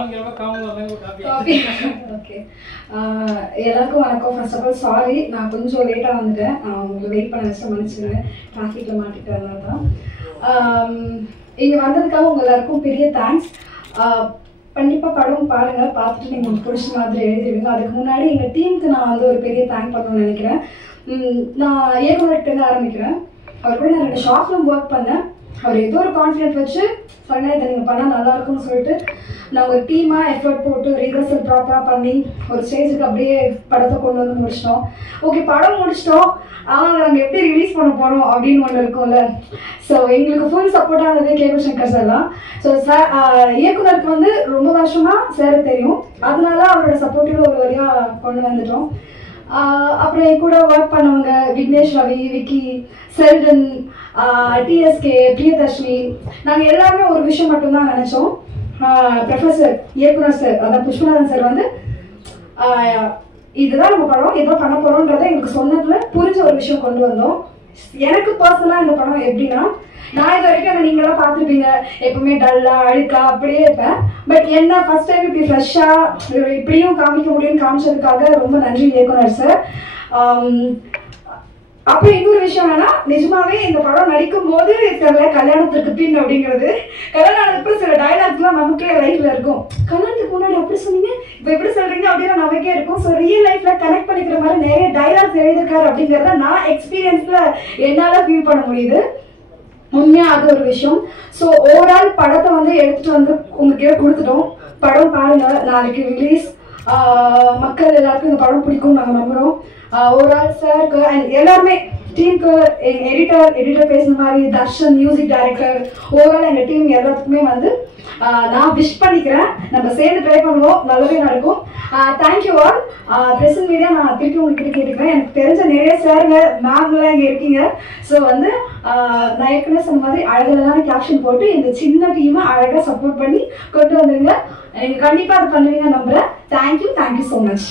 Okay, எல்லாருக்கும் வணக்கம். First of all sorry, நான் கொஞ்சம் லேட்டாக வந்துட்டேன். உங்களுக்கு வெயிட் பண்ண வச்சு மன்னிச்சுங்க, டிராஃபிக்கில் மாட்டிட்டதுனால தான். இங்கே வந்ததுக்காக உங்கள் எல்லாருக்கும் பெரிய தேங்க்ஸ். கண்டிப்பாக படம் பாருங்கள், பார்த்துட்டு நீங்கள் உங்களுக்கு பிடிச்ச மாதிரி எழுதிடுவீங்க. அதுக்கு முன்னாடி எங்கள் டீமுக்கு நான் வந்து ஒரு பெரிய தேங்க் பண்ணணும்னு நினைக்கிறேன். நான் இயக்குனர்கிட்ட ஆரம்பிக்கிறேன். அவர் கூட நான் 2 ஷார்ட் ஃபிலிம் ஒர்க் பண்ணேன். அவர் ஏதோ ஒரு கான்ஃபிடென்ட் வச்சு சொன்னால் இதை நீங்கள் பண்ணால் நல்லாயிருக்கும்னு சொல்லிட்டு நான் ஒரு டீமாக எஃபர்ட் போட்டு ரிஹர்சல் ப்ராப்பராக பண்ணி ஒரு ஸ்டேஜுக்கு அப்படியே படத்தை கொண்டு வந்து முடிச்சிட்டோம். ஓகே, படம் முடிச்சிட்டோம், ஆனால் நாங்கள் எப்படி ரிலீஸ் பண்ண போகிறோம் அப்படின்னு ஒன்று இருக்கும்ல. ஸோ எங்களுக்கு ஃபுல் சப்போர்ட்டாக இருந்தது கேபி சங்கர் சார் தான். ஸோ சார் இயக்குனருக்கு வந்து ரொம்ப வருஷமாக சார் தெரியும், அதனால அவரோட சப்போர்ட்டில் ஒரு வழியாக கொண்டு வந்துட்டோம். அப்புறம் என் கூட ஒர்க் பண்ணவங்க விக்னேஷ் ரவி, விக்கி, செல்டன், டிஎஸ்கே, பிரியதர்ஷினி, நாங்கள் எல்லாருமே ஒரு விஷயம் மட்டும்தான் நினச்சோம். ப்ரொஃபஸர் இயக்குனர் சார், அதான் புஷ்பநாதன் சார் வந்து இதுதான் நம்ம படம், இதுதான் பண்ண போகிறோன்றதை எங்களுக்கு சொன்னதுல புரிஞ்ச ஒரு விஷயம் கொண்டு வந்தோம். எனக்கு பர்சனலாக இந்த படம் எப்படின்னா, நான் இது வரைக்கும் நீங்களாம் பார்த்துருப்பீங்க, எப்பவுமே டல்லா அழுக்கா அப்படியே இருப்பேன். பட் என்ன ஃபர்ஸ்ட் டைம் இப்படி ஃப்ரெஷ்ஷாக இப்படியும் காமிக்க முடியும்னு காமிச்சதுக்காக ரொம்ப நன்றி இயக்குனர் சார். அப்புறம் இன்னொரு விஷயம் என்னன்னா, நிஜமாவே இந்த படம் நடிக்கும் போது தெரியல கல்யாணத்துக்கு பின் அப்படிங்கிறது, கல்யாணத்துக்கு சில டைலாக்ஸ்லாம் நமக்கே லைஃப்ல இருக்கும். கல்யாணத்துக்கு முன்னாடி அப்படி சொன்னீங்க, இப்போ எப்படி சொல்றீங்க அப்படின்னு நமக்கே இருக்கும். ஸோ ரியல் லைஃப்ல கனெக்ட் பண்ணிக்கிற மாதிரி நிறைய டைலாக்ஸ் எழுதியிருக்காரு அப்படிங்கிறத நான் எக்ஸ்பீரியன்ஸ்ல என்னால் ஃபீல் பண்ண முடியுது. உண்மையாக அது ஒரு விஷயம். ஸோ ஓவரால் படத்தை வந்து எடுத்துட்டு வந்து உங்ககிட்ட கொடுத்துட்டோம். படம் பாருங்க, நாளைக்கு ரிலீஸ். மக்கள் எல்லாருக்கும் இந்த படம் பிடிக்கும் நாங்கள் நம்புகிறோம். ஓவரால் சாருக்கு அண்ட் எல்லாருமே டீமுக்கு, எங்கள் எடிட்டர் பேசுன மாதிரி தர்ஷன், மியூசிக் டைரக்டர், ஓவரால் எங்கள் டீம் எல்லாத்துக்குமே வந்து நான் விஷ் பண்ணிக்கிறேன். நம்ம சேர்ந்து ட்ரை பண்ணுவோம், நல்லவே நடக்கும். Thank you all. பிரசன்ட் மீடியா நான் திருப்பி உங்ககிட்ட கேட்டுக்கிறேன். எனக்கு தெரிஞ்ச நிறைய சாருங்க மேம்லாம் இங்கே இருக்கீங்க. ஸோ வந்து நான் ஏற்கனவே சொன்ன மாதிரி அழகான கேப்ஷன் போட்டு இந்த சின்ன டீமை அழகாக சப்போர்ட் பண்ணி கொண்டு வந்துருங்க. நீங்கள் கண்டிப்பாக அதை பண்ணுவீங்க நம்புகிறேன். Thank you so much.